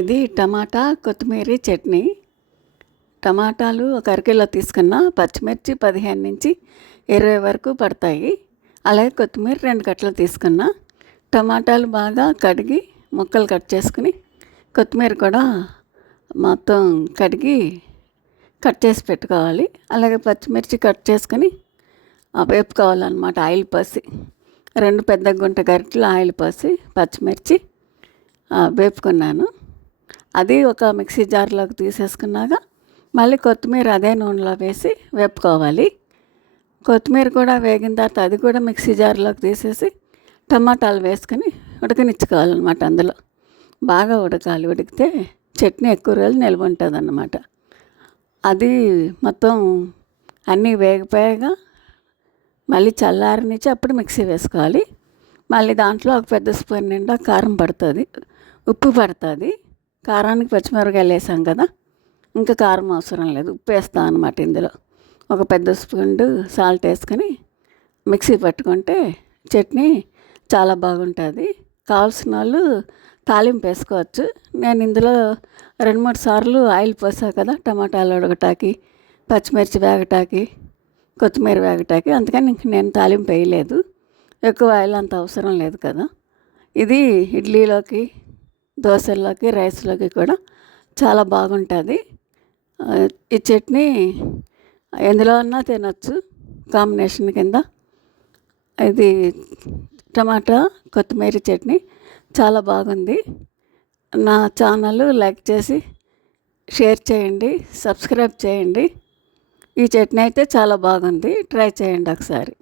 ఇది టమాటా కొత్తిమీర చట్నీ. టమాటాలు ఒక అరకిలో తీసుకున్న, పచ్చిమిర్చి 15 నుంచి 20 వరకు పడతాయి. అలాగే కొత్తిమీర 2 కట్టలు తీసుకున్న. టమాటాలు బాగా కడిగి ముక్కలు కట్ చేసుకుని, కొత్తిమీర కూడా మొత్తం కడిగి కట్ చేసి పెట్టుకోవాలి. అలాగే పచ్చిమిర్చి కట్ చేసుకుని వేపుకోవాలన్నమాట ఆయిల్ పోసి. 2 పెద్ద గుంట గరిటెలు ఆయిల్ పోసి పచ్చిమిర్చి వేపుకున్నాను. అది ఒక మిక్సీ జార్లోకి తీసేసుకున్నాక మళ్ళీ కొత్తిమీర అదే నూనెలో వేసి వేపుకోవాలి. కొత్తిమీర కూడా వేగిన తర్వాత అది కూడా మిక్సీ జార్లోకి తీసేసి టమాటాలు వేసుకొని ఉడకనిచ్చుకోవాలన్నమాట. అందులో బాగా ఉడకాలి. ఉడికితే చట్నీ ఎక్కువ రోజులు నిల్వ ఉంటుంది అన్నమాట. అది మొత్తం అన్నీ వేగిపోయాక మళ్ళీ చల్లారనిచ్చి అప్పుడు మిక్సీ వేసుకోవాలి. మళ్ళీ దాంట్లో ఒక పెద్ద స్పూన్ నిండా కారం పడుతుంది, ఉప్పు పడుతుంది. కారానికి పచ్చిమిరపకాయలు వేసాం కదా, ఇంకా కారం అవసరం లేదు, ఉప్పు వేస్తాం అనమాట. ఇందులో ఒక పెద్ద స్పూన్ సాల్ట్ వేసుకొని మిక్సీ పట్టుకుంటే చట్నీ చాలా బాగుంటుంది. కావాల్సిన వాళ్ళు తాలింపు వేసుకోవచ్చు. నేను ఇందులో 2-3 సార్లు ఆయిల్ పోసా కదా, టమాటాలు ఉడకటాకి, పచ్చిమిర్చి వేగటాకి, కొత్తిమీర వేగటాకి. అందుకని నేను తాలింపు వేయలేదు. ఎక్కువ ఆయిల్ అంత అవసరం లేదు కదా. ఇది ఇడ్లీలోకి, దోశల్లోకి, రైస్లోకి కూడా చాలా బాగుంటుంది. ఈ చట్నీ ఎందులో అన్నా తినొచ్చు కాంబినేషన్ కింద. ఇది టమాటా కొత్తిమీర చట్నీ చాలా బాగుంది. నా ఛానల్ లైక్ చేసి షేర్ చేయండి, సబ్స్క్రైబ్ చేయండి. ఈ చట్నీ అయితే చాలా బాగుంది, ట్రై చేయండి ఒకసారి.